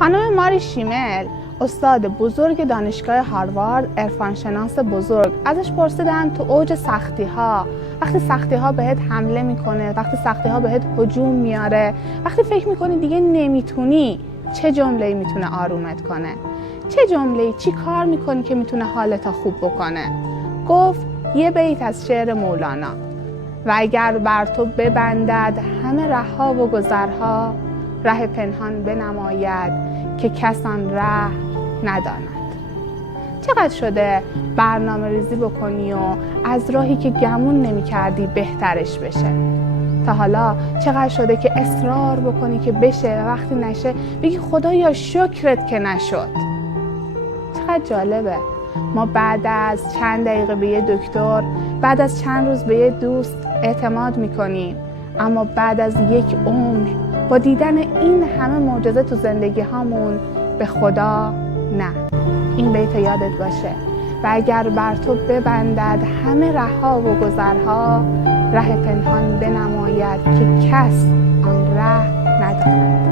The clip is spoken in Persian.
خانم ماری شیمل، استاد بزرگ دانشگاه هاروارد، عرفانشناس بزرگ، ازش پرسیدن تو اوج سختی ها، وقتی سختی ها بهت حمله میکنه، وقتی سختی ها بهت هجوم میاره، وقتی فکر میکنی دیگه نمیتونی، چه جمله‌ای میتونه آرومت کنه؟ چه جمله‌ای، چی کار میکنی که میتونه حالت خوب بکنه؟ گفت یه بیت از شعر مولانا: و اگر بر تو ببندد همه ره‌ها و گذرها، ره پنهان بنماید که کس آن ره نداند. چقدر شده برنامه ریزی بکنی و از راهی که گمون نمی کردی بهترش بشه؟ تا حالا چقدر شده که اصرار بکنی که بشه و وقتی نشه بگی خدایا شکرت که نشد؟ چقدر جالبه ما بعد از چند دقیقه به یه دکتر، بعد از چند روز به یه دوست اعتماد میکنیم، اما بعد از یک عمر با دیدن این همه معجزه تو زندگی هامون به خدا نه. این بیت یادت باشه: و اگر بر تو ببندد همه ره‌ها و گذرها، ره پنهان بنماید که کس آن ره نداند.